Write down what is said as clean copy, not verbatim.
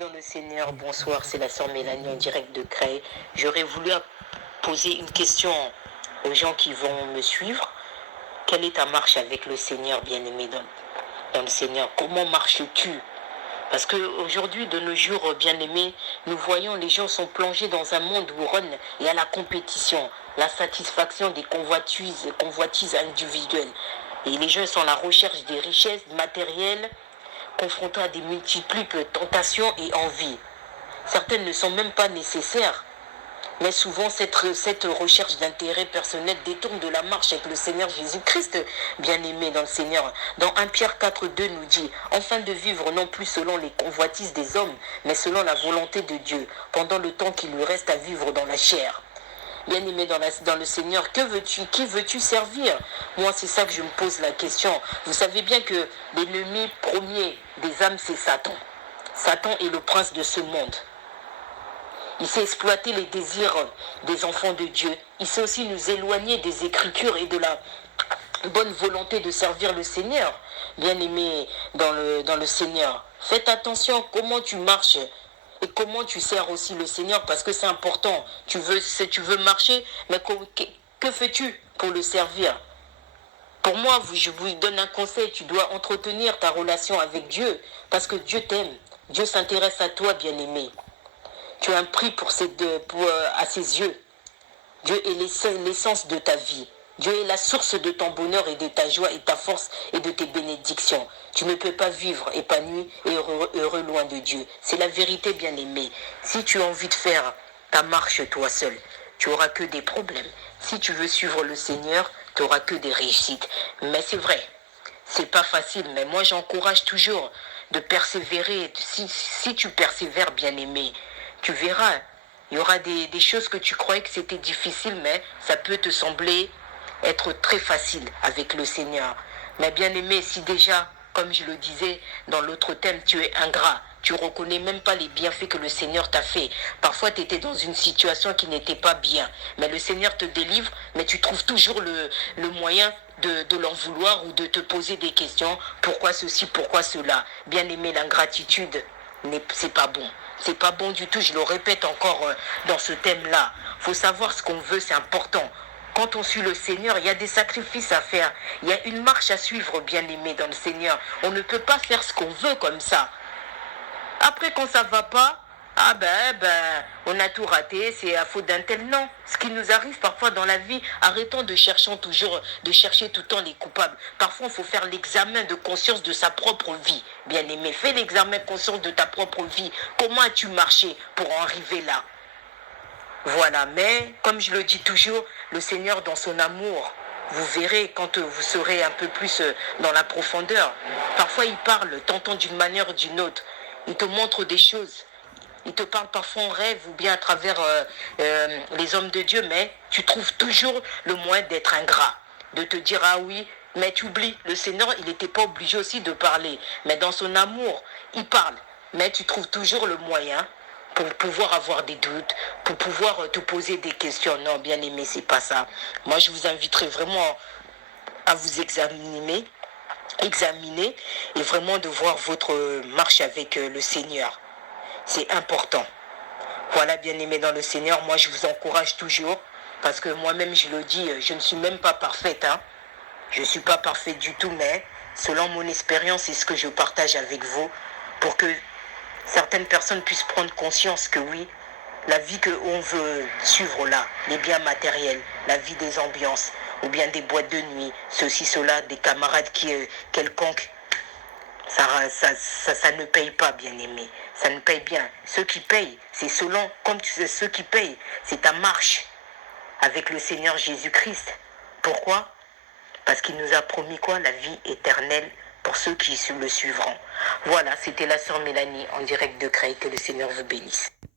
Dans le Seigneur, bonsoir, c'est la sœur Mélanie en direct de Creil. J'aurais voulu poser une question aux gens qui vont me suivre. Quelle est ta marche avec le Seigneur, bien-aimé dans le Seigneur? Comment marches-tu? Parce qu'aujourd'hui, de nos jours, bien-aimés, nous voyons les gens sont plongés dans un monde où il y a la compétition, la satisfaction des convoitises individuelles. Et les gens sont à la recherche des richesses matérielles, confrontés à des multiples tentations et envies. Certaines ne sont même pas nécessaires. Mais souvent, cette recherche d'intérêt personnel détourne de la marche avec le Seigneur Jésus-Christ, bien-aimé dans le Seigneur. Dans 1 Pierre 4,2 nous dit, afin de vivre non plus selon les convoitises des hommes, mais selon la volonté de Dieu, pendant le temps qu'il lui reste à vivre dans la chair. Bien-aimé dans le Seigneur, que veux-tu, qui veux-tu servir? Moi, c'est ça que je me pose la question. Vous savez bien que l'ennemi premier des âmes, c'est Satan. Satan est le prince de ce monde. Il sait exploiter les désirs des enfants de Dieu. Il sait aussi nous éloigner des Écritures et de la bonne volonté de servir le Seigneur. Bien-aimé dans le Seigneur, faites attention à comment tu marches et comment tu sers aussi le Seigneur, parce que c'est important. Tu veux marcher, mais que fais-tu pour le servir? Pour moi, je vous donne un conseil, tu dois entretenir ta relation avec Dieu, parce que Dieu t'aime. Dieu s'intéresse à toi, bien-aimé. Tu as un prix à ses yeux. Dieu est l'essence de ta vie. Dieu est la source de ton bonheur et de ta joie et ta force et de tes bénédictions. Tu ne peux pas vivre épanoui et heureux loin de Dieu. C'est la vérité, bien-aimée. Si tu as envie de faire ta marche toi seul, tu n'auras que des problèmes. Si tu veux suivre le Seigneur, tu n'auras que des réussites. Mais c'est vrai, c'est pas facile. Mais moi, j'encourage toujours de persévérer. Si tu persévères, bien-aimé, tu verras. Il y aura des choses que tu croyais que c'était difficile, mais ça peut te sembler être très facile avec le Seigneur. Mais bien aimé, si déjà, comme je le disais dans l'autre thème, tu es ingrat, tu ne reconnais même pas les bienfaits que le Seigneur t'a fait. Parfois, tu étais dans une situation qui n'était pas bien, mais le Seigneur te délivre, mais tu trouves toujours le moyen de l'en vouloir ou de te poser des questions. Pourquoi ceci, pourquoi cela? Bien aimé, l'ingratitude, c'est pas bon. C'est pas bon du tout, je le répète encore dans ce thème-là. Il faut savoir ce qu'on veut, c'est important. Quand on suit le Seigneur, il y a des sacrifices à faire. Il y a une marche à suivre, bien-aimé, dans le Seigneur. On ne peut pas faire ce qu'on veut comme ça. Après, quand ça ne va pas, on a tout raté, c'est à faute d'un tel. Non. Ce qui nous arrive parfois dans la vie, arrêtons de chercher tout le temps les coupables. Parfois, il faut faire l'examen de conscience de sa propre vie, bien-aimé. Fais l'examen de conscience de ta propre vie. Comment as-tu marché pour en arriver là? Voilà, mais comme je le dis toujours, le Seigneur dans son amour, vous verrez quand vous serez un peu plus dans la profondeur. Parfois il parle, t'entend d'une manière ou d'une autre. Il te montre des choses. Il te parle parfois en rêve ou bien à travers les hommes de Dieu, mais tu trouves toujours le moyen d'être ingrat. De te dire, ah oui, mais tu oublies, le Seigneur, il n'était pas obligé aussi de parler. Mais dans son amour, il parle. Mais tu trouves toujours le moyen pour pouvoir avoir des doutes, pour pouvoir te poser des questions. Non, bien aimé, c'est pas ça. Moi, je vous inviterai vraiment à vous examiner et vraiment de voir votre marche avec le Seigneur. C'est important. Voilà, bien aimé dans le Seigneur, moi je vous encourage toujours, parce que moi-même je le dis, je ne suis même pas parfaite. Hein. Je ne suis pas parfaite du tout, mais selon mon expérience, c'est ce que je partage avec vous, pour que certaines personnes puissent prendre conscience que oui, la vie qu'on veut suivre là, les biens matériels, la vie des ambiances, ou bien des boîtes de nuit, ceci, cela, des camarades quelconques, ça ne paye pas, bien aimé. Ça ne paye bien. Ceux qui payent, c'est selon, comme tu sais, ceux qui payent, c'est ta marche avec le Seigneur Jésus-Christ. Pourquoi? Parce qu'il nous a promis quoi? La vie éternelle pour ceux qui le suivront. Voilà, c'était la sœur Mélanie en direct de Creil. Que le Seigneur vous bénisse.